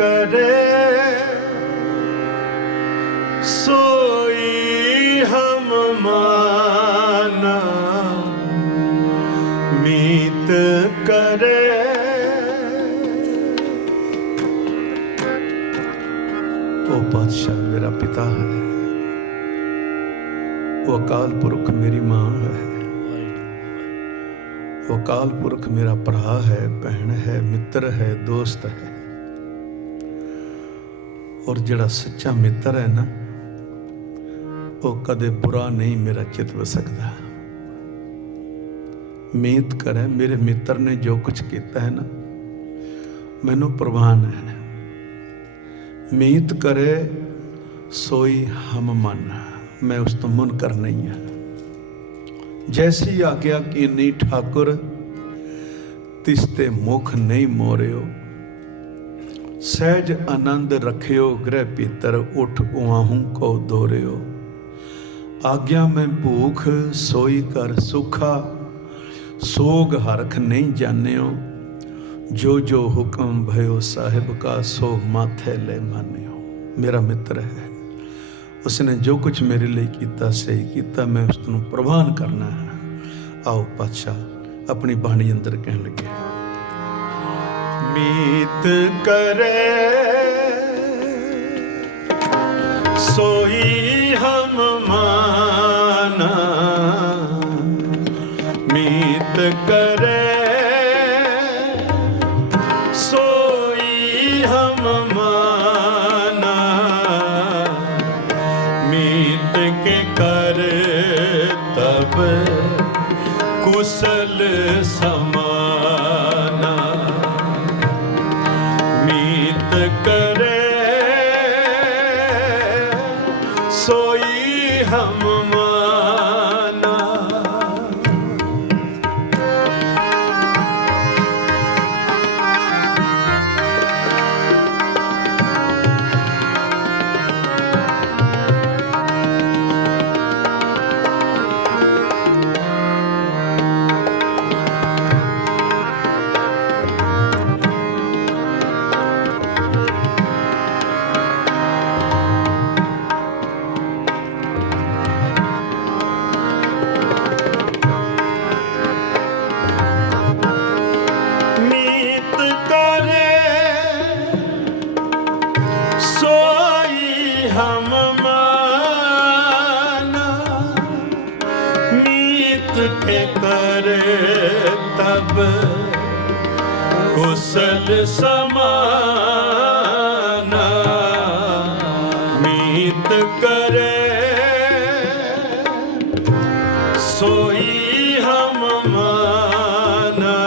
करे। सोई हम माना मीत करे। ओ बादशाह, मेरा पिता है। वो अकाल पुरख मेरी माँ है। वो अकाल पुरख मेरा भरा है, बहन है, मित्र है, दोस्त है। ਔਰ ਜਿਹੜਾ ਸੱਚਾ ਮਿੱਤਰ ਹੈ ਨਾ, ਉਹ ਕਦੇ ਬੁਰਾ ਨਹੀਂ ਮੇਰਾ ਚਿਤ ਵਸਕਦਾ। ਮਿਹਨਤ ਕਰੇ ਮੇਰੇ ਮਿੱਤਰ ਨੇ ਜੋ ਕੁਝ ਕੀਤਾ ਹੈ ਨਾ, ਮੈਨੂੰ ਪ੍ਰਵਾਨ ਹੈ। ਮਿਹਨਤ ਕਰੇ ਸੋਈ ਹਮ ਮਨ, ਮੈਂ ਉਸ ਤੋਂ ਮਨ ਕਰ ਨਹੀਂ ਹਾਂ। ਜੈਸੀ ਆਗਿਆ ਨਹੀਂ ਠਾਕੁਰ, ਤਿਸ ਤੇ ਮੁਖ ਨਹੀਂ ਮੋਰਿਓ। ਸਹਿਜ ਆਨੰਦ ਰਖਿਓ, ਗ੍ਰਹਿ ਪੀਤਰ, ਉਠ ਉਆਹੂ ਕੋ ਦੋਰਿਓ। ਆਗਿਆ ਮੈਂ ਭੂਖ, ਸੋਈ ਕਰ ਸੁਖਾ, ਸੋਗ ਹਰਖ ਨਹੀਂ ਜਾਣਿਓ। ਜੋ ਜੋ ਹੁਕਮ ਭਇਓ, ਸਾਹਿਬ ਕਾ ਸੋ ਮਾਥੇ ਲੈ ਮਾਨਿਓ। ਮੇਰਾ ਮਿੱਤਰ ਹੈ, ਉਸਨੇ ਜੋ ਕੁਝ ਮੇਰੇ ਲਈ ਕੀਤਾ, ਸਹੀ ਕੀਤਾ, ਮੈਂ ਉਸ ਨੂੰ ਪ੍ਰਵਾਨ ਕਰਨਾ ਹੈ। ਆਓ ਪਾਤਸ਼ਾਹ, ਆਪਣੀ ਬਾਣੀ ਅੰਦਰ ਕਹਿਣ ਲੱਗੇ। ਮੀਤ ਕਰੇ। ਸੋਈ ਹਮ ਕਰੇ। ਸੋਈ ਹਮ ਮੀਤ ਕੇ ਕਰੇ ਤਬ ਕੁਸਲ ਸਮਾਨਾ ਮੀਤ ਕਰੇ ਸੋਈ ਹਮ ਮਾਨਾ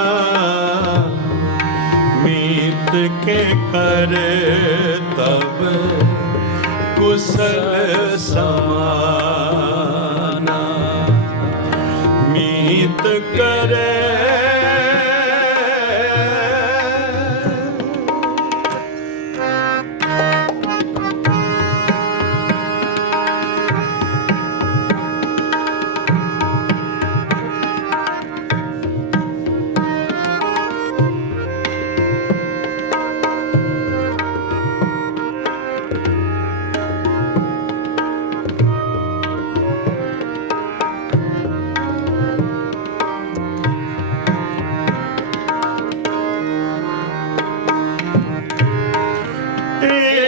ਮੀਤ ਕੇ ਕਰ ਤਬ ਕੁਸਲ ਮੀਤ ਕਰੇ ਏਕਾਟੇਕ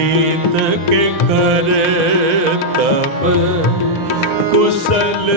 ਮੀਤ ਕੇ ਕਰ ਤਬ ਕੁਸਲ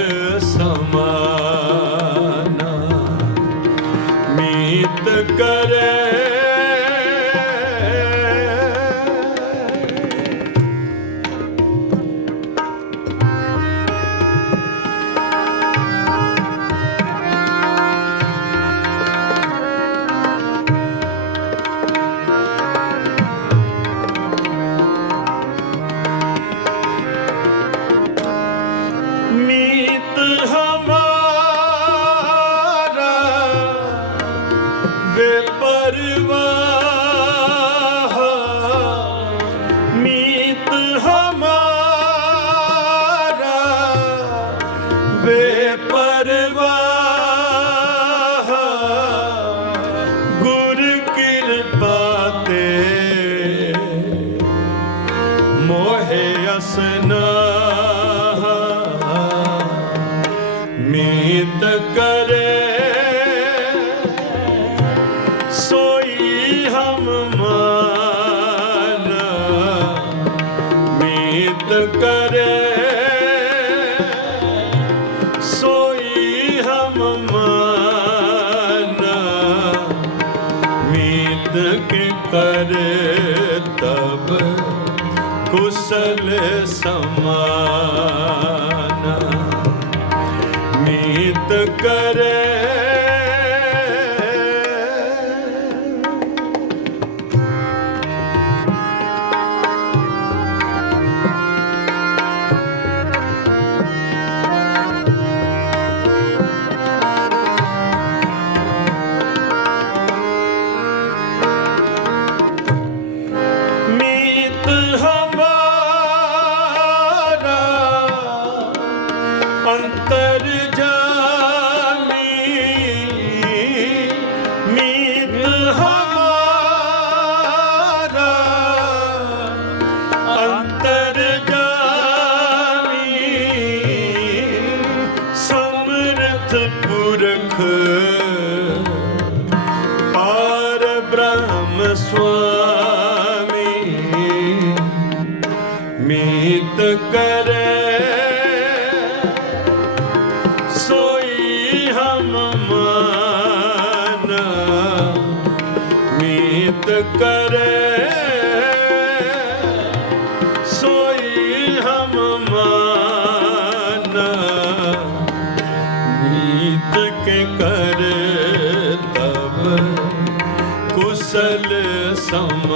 ਸੋਈ ਹਮ ਮੀਤ ਕਰੇ, ਸੋਈ ਹਮ ਮਾਨ। ਮੀਤ ਕੇ ਕਰ ਤਬ ਕੁਸਲ ਸਮਾਨ। ਮੀਤ ਕਰੇ ਪਾਰ ਬ੍ਰਹਮ ਸੁਆਮੀ ਮੀਤ ਕਰੇ ਸੋਈ ਹਮ ਮਾਨ ਮੀਤ ਕਰੇ ਸੋਈ ਸਲ ਸਮ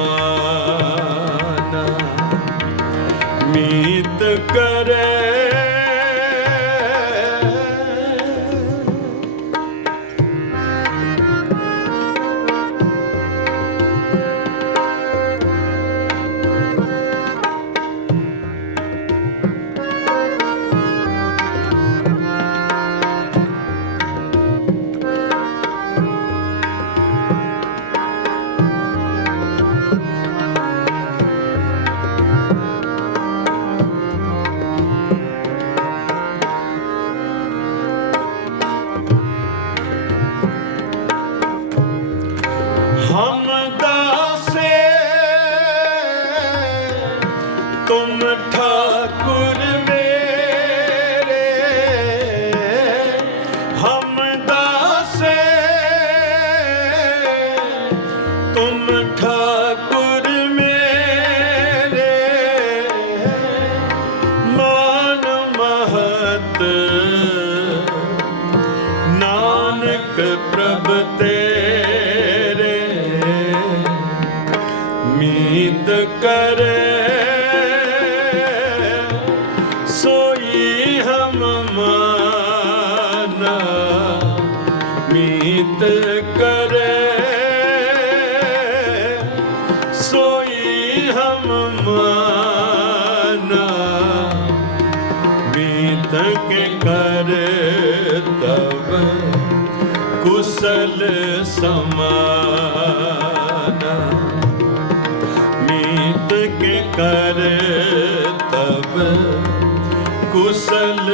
ਸੋਈ ਹਮ ਮਾਨਾ ਮੀਤ ਕੇ ਕਰ ਤਬ ਕੁਸਲ ਸਮਾਨਾ ਮੀਤ ਕੇ ਕਰ ਤਬ ਕੁਸਲ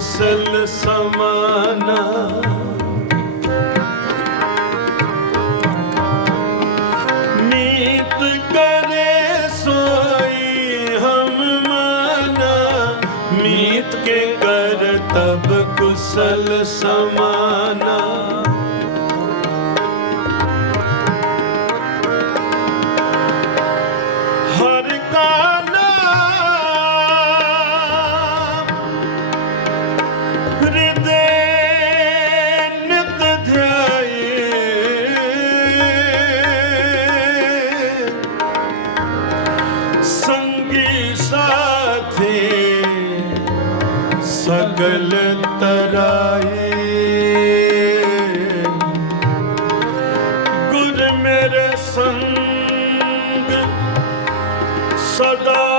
ਤਬ ਕੁਸਲ ਸਮਾਨਾ ਮੀਤ ਕਰੇ ਸੋਈ ਹਮ ਮਾਨਾ ਮੀਤ ਕੇ ਕਰ ਤਬ ਕੁਸਲ ਸਦਾ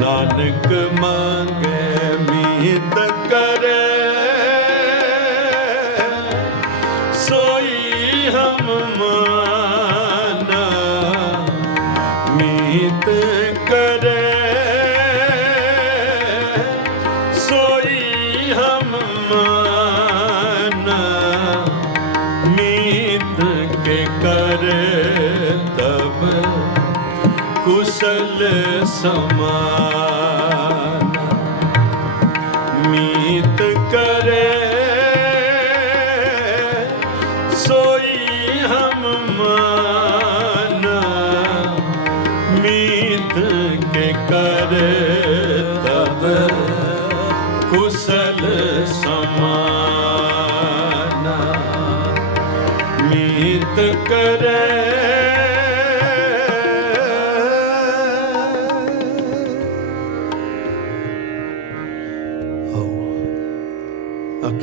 ਨਾਨਕ ਮੰਗੇ ਮੀਤ ਕੁਸ਼ਲ